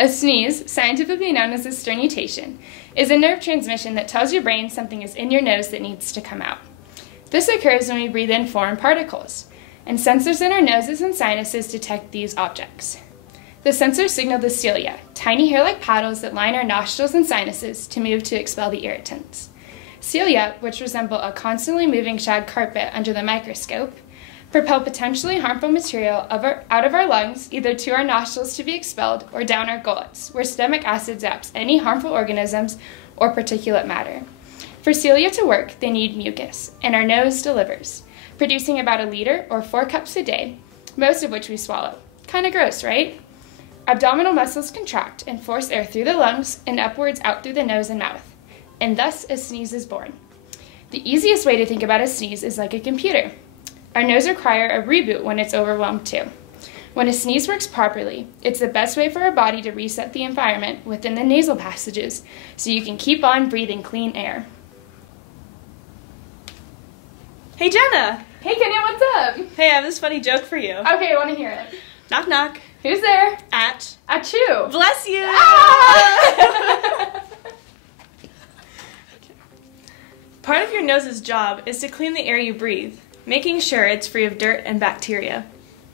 A sneeze, scientifically known as a sternutation, is a nerve transmission that tells your brain something is in your nose that needs to come out. This occurs when we breathe in foreign particles, and sensors in our noses and sinuses detect these objects. The sensors signal the cilia, tiny hair-like paddles that line our nostrils and sinuses, to move to expel the irritants. Cilia, which resemble a constantly moving shag carpet under the microscope, propel potentially harmful material out of our lungs, either to our nostrils to be expelled or down our gullets, where stomach acid zaps any harmful organisms or particulate matter. For cilia to work, they need mucus, and our nose delivers, producing about 1 liter or 4 cups a day, most of which we swallow. Kinda gross, right? Abdominal muscles contract and force air through the lungs and upwards out through the nose and mouth, and thus a sneeze is born. The easiest way to think about a sneeze is like a computer. Our nose requires a reboot when it's overwhelmed too. When a sneeze works properly, it's the best way for our body to reset the environment within the nasal passages so you can keep on breathing clean air. Hey Jenna! Hey Kenya, what's up? Hey, I have this funny joke for you. Okay, I want to hear it. Knock knock. Who's there? Achoo! Bless you! Ah! Part of your nose's job is to clean the air you breathe, making sure it's free of dirt and bacteria.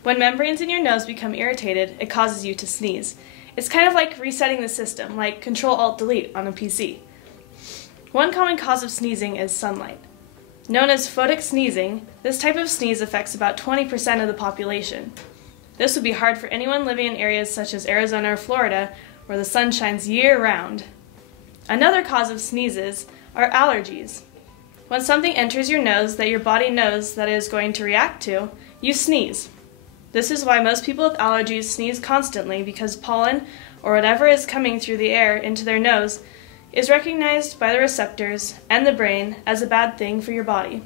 When membranes in your nose become irritated, it causes you to sneeze. It's kind of like resetting the system, like Control-Alt-Delete on a PC. One common cause of sneezing is sunlight. Known as photic sneezing, this type of sneeze affects about 20% of the population. This would be hard for anyone living in areas such as Arizona or Florida, where the sun shines year-round. Another cause of sneezes are allergies. When something enters your nose that your body knows that it is going to react to, you sneeze. This is why most people with allergies sneeze constantly, because pollen, or whatever is coming through the air into their nose, is recognized by the receptors and the brain as a bad thing for your body.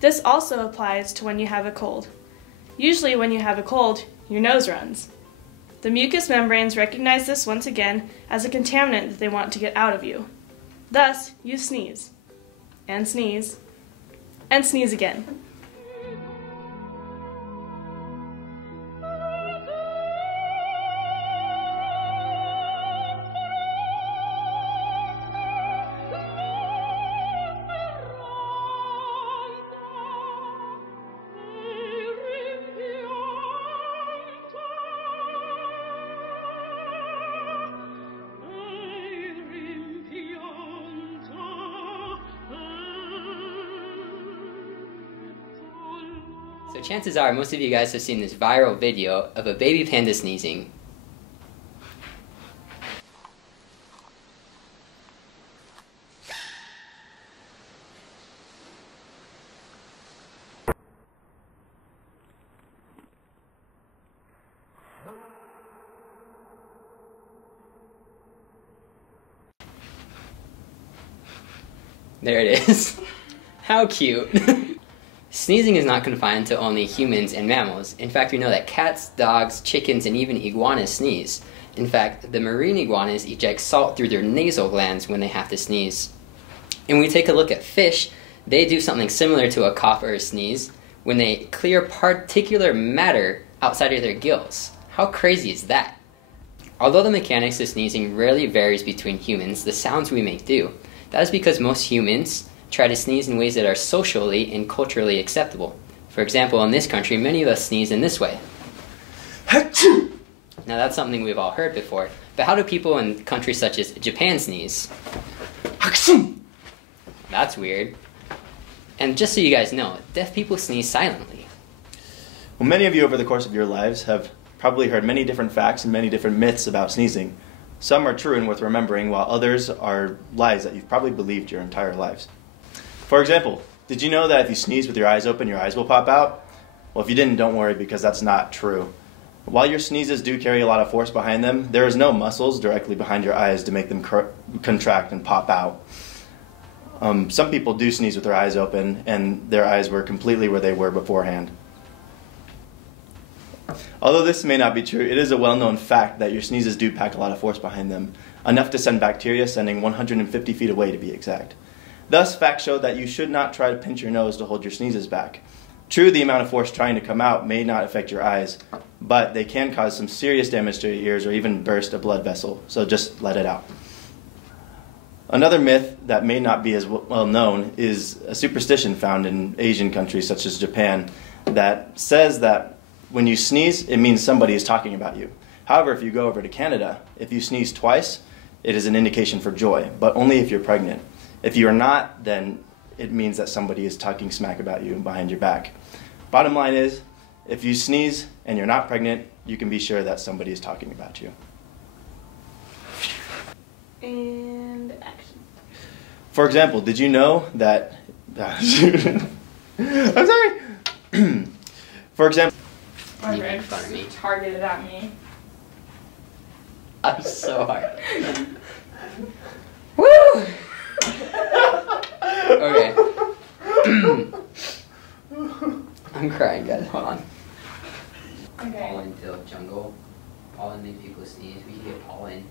This also applies to when you have a cold. Usually when you have a cold, your nose runs. The mucous membranes recognize this once again as a contaminant that they want to get out of you. Thus, you sneeze. And sneeze, and sneeze again. So chances are most of you guys have seen this viral video of a baby panda sneezing. There it is. How cute. Sneezing is not confined to only humans and mammals. In fact, we know that cats, dogs, chickens, and even iguanas sneeze. In fact, the marine iguanas eject salt through their nasal glands when they have to sneeze. And when we take a look at fish, they do something similar to a cough or a sneeze when they clear particulate matter outside of their gills. How crazy is that? Although the mechanics of sneezing rarely varies between humans, the sounds we make do. That is because most humans try to sneeze in ways that are socially and culturally acceptable. For example, in this country, many of us sneeze in this way. Now that's something we've all heard before, but how do people in countries such as Japan sneeze? That's weird. And just so you guys know, deaf people sneeze silently. Well, many of you over the course of your lives have probably heard many different facts and many different myths about sneezing. Some are true and worth remembering, while others are lies that you've probably believed your entire lives. For example, did you know that if you sneeze with your eyes open, your eyes will pop out? Well, if you didn't, don't worry, because that's not true. While your sneezes do carry a lot of force behind them, there is no muscles directly behind your eyes to make them contract and pop out. Some people do sneeze with their eyes open, and their eyes were completely where they were beforehand. Although this may not be true, it is a well-known fact that your sneezes do pack a lot of force behind them, enough to send bacteria sending 150 feet away to be exact. Thus, facts show that you should not try to pinch your nose to hold your sneezes back. True, the amount of force trying to come out may not affect your eyes, but they can cause some serious damage to your ears or even burst a blood vessel, so just let it out. Another myth that may not be as well known is a superstition found in Asian countries such as Japan that says that when you sneeze, it means somebody is talking about you. However, if you go over to Canada, if you sneeze twice, it is an indication for joy, but only if you're pregnant. If you are not, then it means that somebody is talking smack about you behind your back. Bottom line is, if you sneeze and you're not pregnant, you can be sure that somebody is talking about you. And action. For example, did you know that... I'm sorry. For example... My You red made fun of me. targeted at me. I'm so hard. Woo! Okay. I'm crying, guys. Hold on. Okay. Pollen-filled jungle. Pollen makes people sneeze. We get pollen